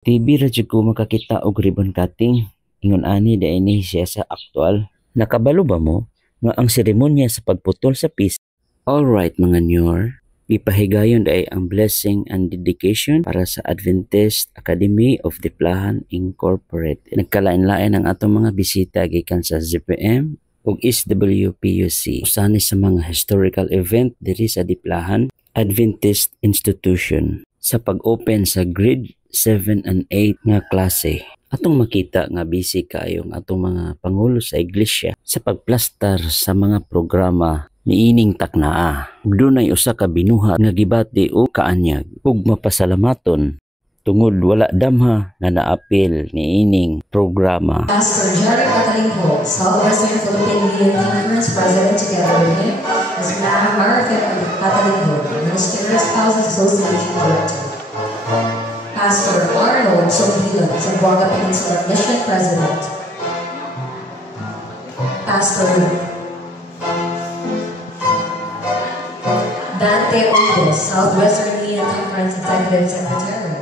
TV ra jud ko makakita og ribbon cutting. Ingon ani daini siya sa aktual. Nakabalo ba mo nga ang seremonya sa pagputol sa peace? Alright mga Nyor, ipahigayon ay ang blessing and dedication para sa Adventist Academy of Diplahan Incorporated. Nagkalain-lain ang atong mga bisita gikan sa ZPM ug SWPUC. Usa sa mga historical event diri sa Diplahan Adventist Institution sa pag-open sa grade 7 and 8 nga klase. Atong makita nga busy kaayong atong mga pangulo sa iglesia sa pagplastar sa mga programa niining taknaa. Dunay usa ka binuhat nga gibati o kaanyag ug mapasalamaton tungod wala damha nga naapil niining programa. Pastor Jerry Catalingho, Southwestern Philippine Union Conference President, together with him is Madam Martha Catalingho, Ministerial Spouses Association Director. Pastor Arnold Sobila, Zamboanga Peninsula Mission President. Pastor Dante Odo, Southwestern Union Conference Executive Secretary.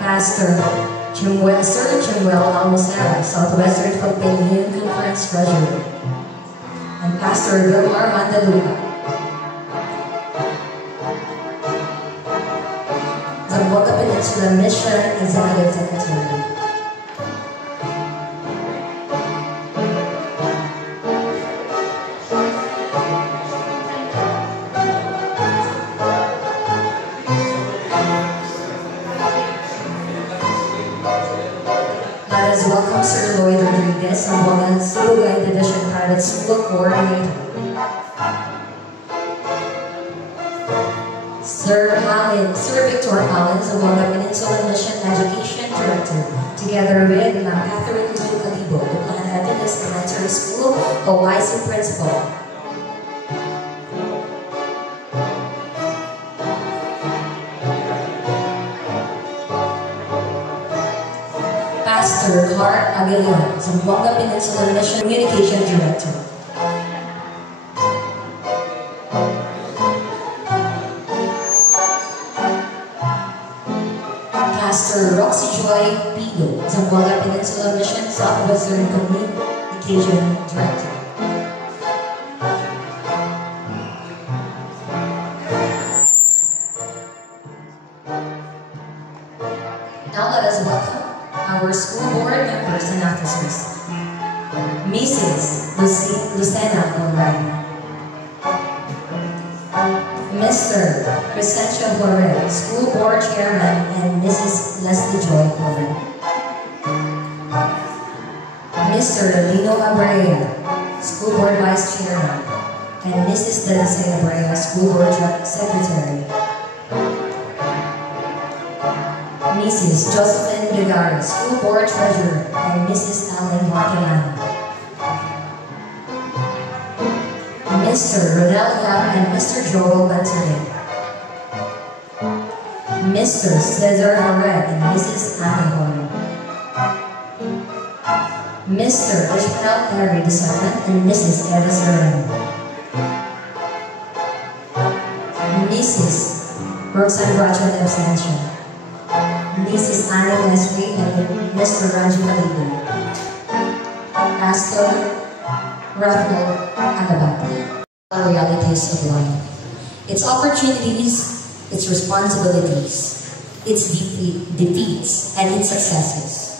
Pastor Sir Chimuel Almocera, Southwestern Philippine Union Conference Treasurer. And Pastor Vilmar Mandalupa, Zamboanga Peninsula Mission Executive Secretary. Let us welcome Sir Lloyd Rodriguez, Zamboanga Sibugay Division Private School Coordinator. Sir Victor Allen, Zamboanga Peninsula Mission Education Director, together with Ma'am Catherine Calibo, the Diplahan Adventist Elementary School OIC Principal. Pastor Clark Aguilar, Zamboanga Peninsula Mission Communication Director. Pastor Roxy Joy Pido, Zamboanga Peninsula Mission Southwestern Communication Director. Now let us welcome our school board members and officers. Mrs. Lucena Conrad, Mr. Crescencio Flores, School Board Chairman, and Mrs. Leslie Joy Flores. Mr. Lino Abrea, School Board Vice Chairman, and Mrs. Delsey Abrea, School Board Secretary. Mrs. Josephine Ligari, School Board Treasurer, and Mrs. Alan Marquilano. Mr. Rodel Yap and Mr. Joel Bantane. Mr. Cesar Arred and Mrs. Annie Horn. Mr. Ishmael Perry II and Mrs. Eva Serrano. Mrs. Roxanne Bracho de Absentia. Mrs. Annie Leslie and Mr. Ranju Malibu. Pastor Rafael Agabati. Realities of life, its opportunities, its responsibilities, its defeats, and its successes.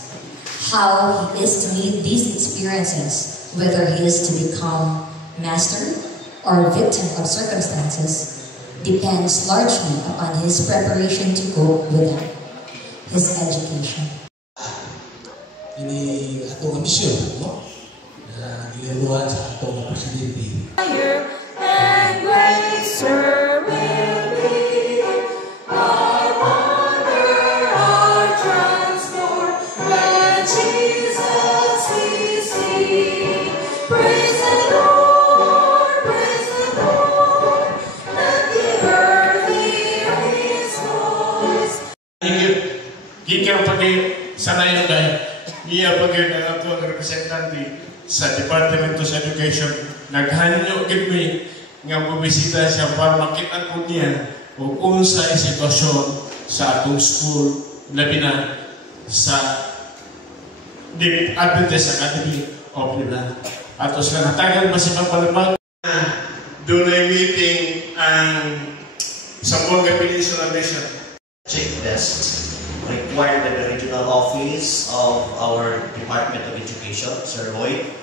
How he is to meet these experiences, whether he is to become master or victim of circumstances, depends largely upon his preparation to cope with them, his education. Ini atong misyon, no? Ilaluan sa atong presidente. And greater will be our wonder, our transport, when Jesus we see. Praise the Lord, let the earth hear His voice. Gikan pagi sanayan kay iya pagi na ato ang representante sa Department of Education naghanyo gid mi nga bubisita siya para makita ko niya o unsa sitwasyon sa atong school, labi na sa Adventist Academy of Liblan. Atos ka natagal masipag palapag. Doon ay meeting ang Zamboanga Peninsula Mission. Checklist required by the regional office of our Department of Education, Sir Lloyd.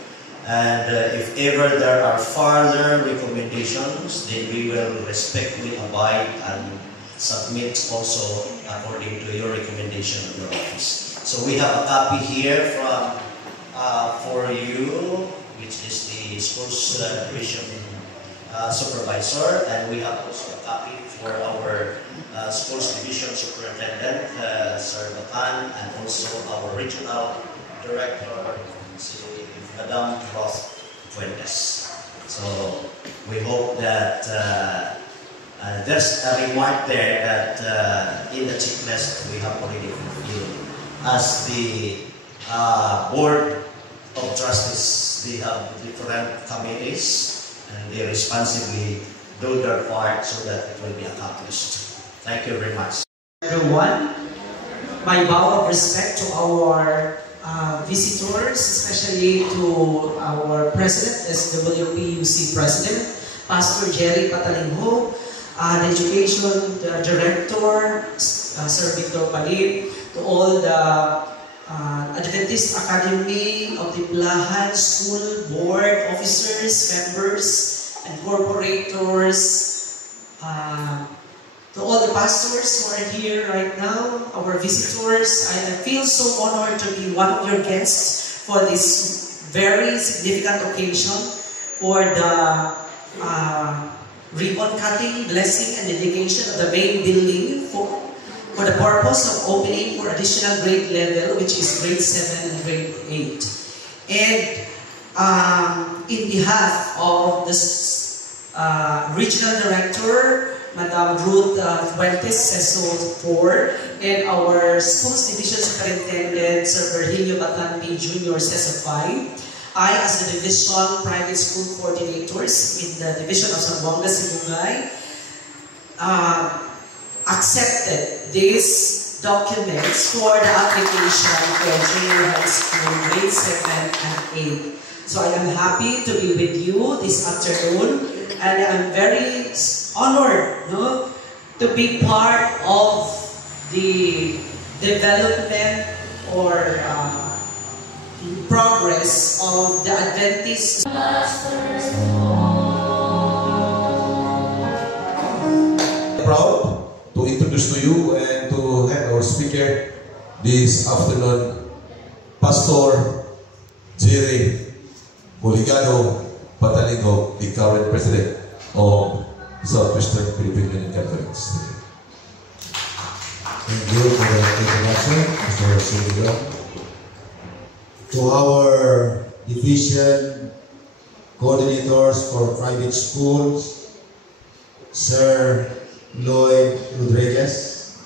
And if ever there are further recommendations, then we will respectfully abide and submit also according to your recommendation of your office. So we have a copy here from for you, which is the schools division supervisor, and we have also a copy for our schools division superintendent, Sir Batan, and also our regional director, Madam Roth Fuentes. So we hope that there's a remark there that in the checklist we have already fulfilled. As the Board of Trustees, they have different committees and they responsibly do their part so that it will be accomplished. Thank you very much. Everyone, my bow of respect to our visitors, especially to our President, SWPUC President, Pastor Jerry Patalingho, the Education Director, Sir Victor Palib, to all the Adventist Academy of Tiblahan School Board officers, members, and corporators, to all the pastors who are here right now, our visitors, I feel so honored to be one of your guests for this very significant occasion for the ribbon cutting, blessing, and dedication of the main building for the purpose of opening for additional grade level, which is grade 7 and grade 8. And in behalf of the regional director, Madam Ruth Fuentes, CESO 4, and our schools division superintendent, Sir Virgilio Batan P. Jr., CESO 5. I, as the division private school coordinators in the division of Zamboanga Sibugay, accepted these documents for the application for junior high school grade 7 and 8. So I am happy to be with you this afternoon, and I'm very honored to be part of the development or progress of the Adventist. Proud to introduce to you and to have our speaker this afternoon, Pastor Jerry Poligano Patalingho, the current president of Southwestern Philippine Union Conference. Thank you for the introduction, Mr. Silvio. To our division coordinators for private schools, Sir Lloyd Rodriguez,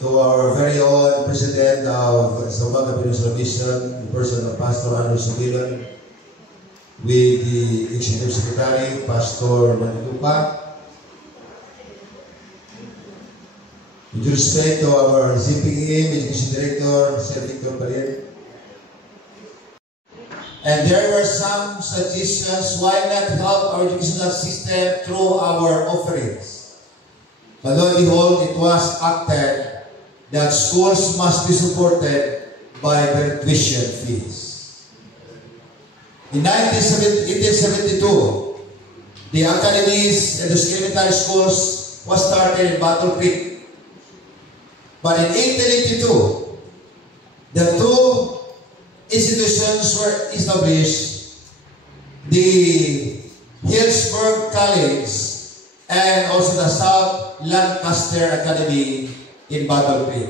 to our very own president of Zamboanga Peninsula Mission, the person of Pastor Andrew Subilon, with the Executive Secretary, Pastor Manitupa. With respect to our ZPEM, Education Director, Sir Victor Palib. And there were some suggestions, why not help our educational system through our offerings? But lo and behold, it was acted that schools must be supported by their tuition fees. In 1872, the academies and the elementary schools was started in Battle Creek. But in 1882, the two institutions were established, the Hillsburg College and also the South Lancaster Academy in Battle Creek.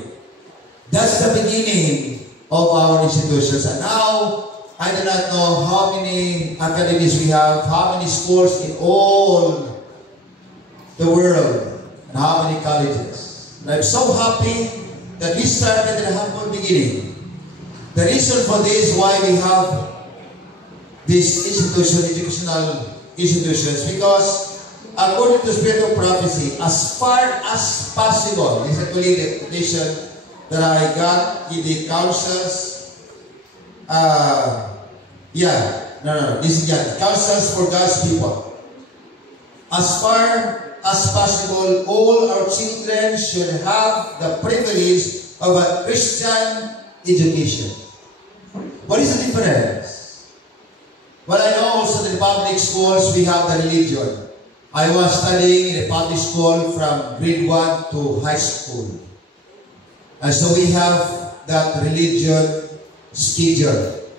That's the beginning of our institutions. And now, I do not know how many academies we have, how many schools in all the world, and how many colleges. And I'm so happy that we started at a humble beginning. The reason for this, why we have these educational institutions, because according to spirit of prophecy, as far as possible. This is actually the quotation that I got in the councils. This is councils for God's people. As far as possible, all our children should have the privilege of a Christian education. What is the difference? Well, I know also that in public schools we have the religion. I was studying in a public school from grade 1 to high school. And so we have that religion schedule.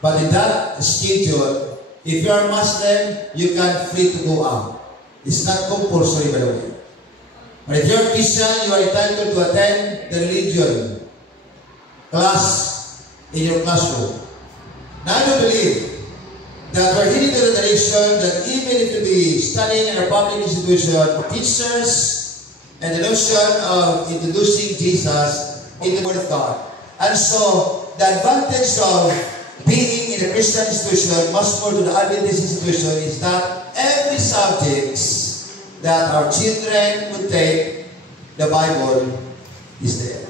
But in that schedule, if you are Muslim, you can free to go out. It's not compulsory, by the way. But if you're Christian, you are entitled to attend the religion class in your classroom. Now I do believe that we're heading to the direction that even if you be studying in a public institution, teachers and the notion of introducing Jesus in the Word of God. And so the advantage of being in a Christian institution, much more to the Adventist institution, is that every subjects that our children would take, the Bible is there.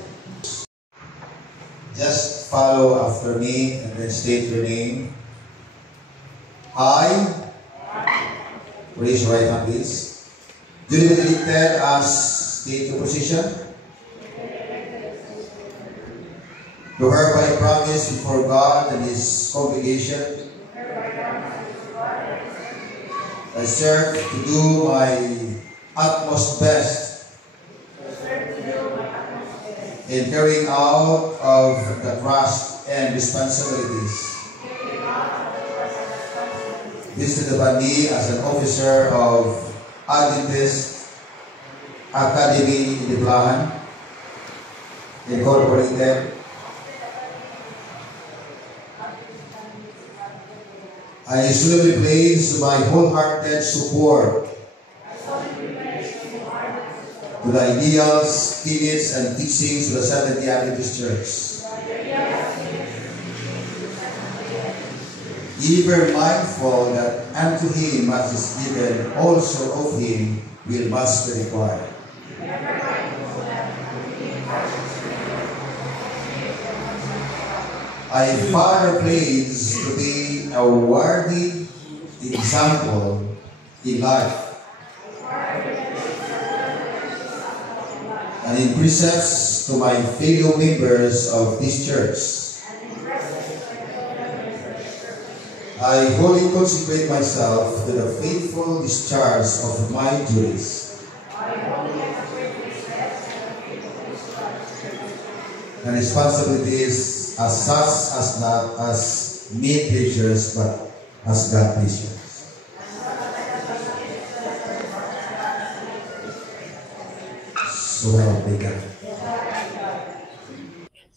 Just follow after me and then state your name. I, raise your right hand please, do you elected as state your position? Do hereby promise before God and His congregation I serve to do my utmost best in carrying out of the trust and responsibilities visited by me as an officer of Adventist Academy in Diblahan, Incorporated. I solemnly pledge my wholehearted support to the ideals, tenets, and teachings of the Seventh-day Adventist Church. Ever mindful that unto him much is given, also of him will much be required. I further pledge to be a worthy example in life and in precepts to my fellow members of this church. I wholly consecrate myself to the faithful discharge of my duties and responsibilities as such as not as mere pleasures but as God pleasures. So help me God.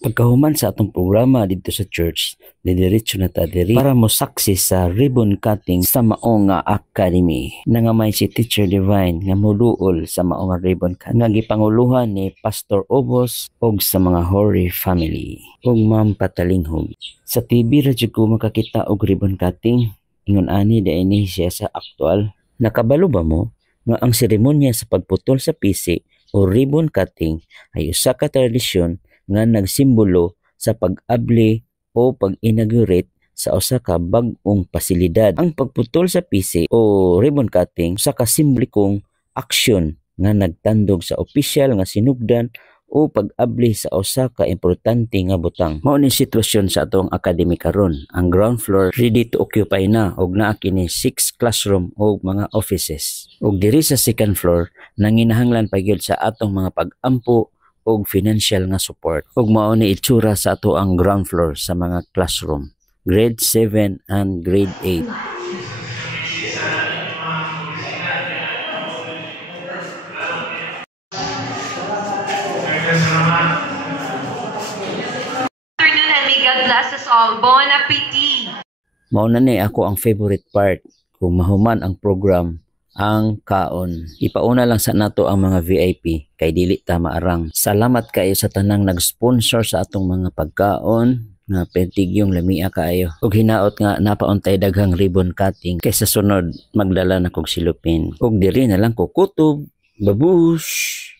Pagkahuman sa atong programa dito sa church, didiretso na ta diri para mo success sa ribbon cutting sa maong nga academy. Nangamay si Teacher Divine nga muluol sa maong nga ribbon cutting nga gipanguluhan ni Pastor Obos og sa mga Hori family ug Ma'am Patalinghog. Sa TV ra jud ko makakita og ribbon cutting. Ingon ani daini siya sa aktual. Nakabalo ba mo nga ang seremonya sa pagputol sa pisi o ribbon cutting ay usa ka tradisyon nga nagsimbolo sa pag-abli o pag-inaugurate sa usa ka bag-ong pasilidad. Ang pagputol sa pisi o ribbon cutting sa kasimbolikong aksyon nga nagtandog sa opisyal nga sinugdan o pag-abli sa usa ka importante nga butang. Mao ni sitwasyon sa atong academy karon. Ang ground floor ready to occupy na og naa kini 6 classroom o mga offices. Og diri sa second floor nanginahanglan pa gyud sa atong mga pag-ampo og financial nga support. Ug mao ni itsura sa ato ang ground floor sa mga classroom, grade 7 and grade 8. Afternoon and may God bless us all. Bon appetit! Mao na ni ako ang favorite part kung mahuman ang program, ang kaon. Ipauna lang sa nato ang mga VIP kay dili ta maarang. Salamat kayo sa tanang nag-sponsor sa atong mga pagkaon. nga pentigyong lamia kaayo. Ug hinaot nga napauntay daghang ribbon cutting kaysa sunod magdala na kog silupin. Ug diri na lang ko kutob, babush.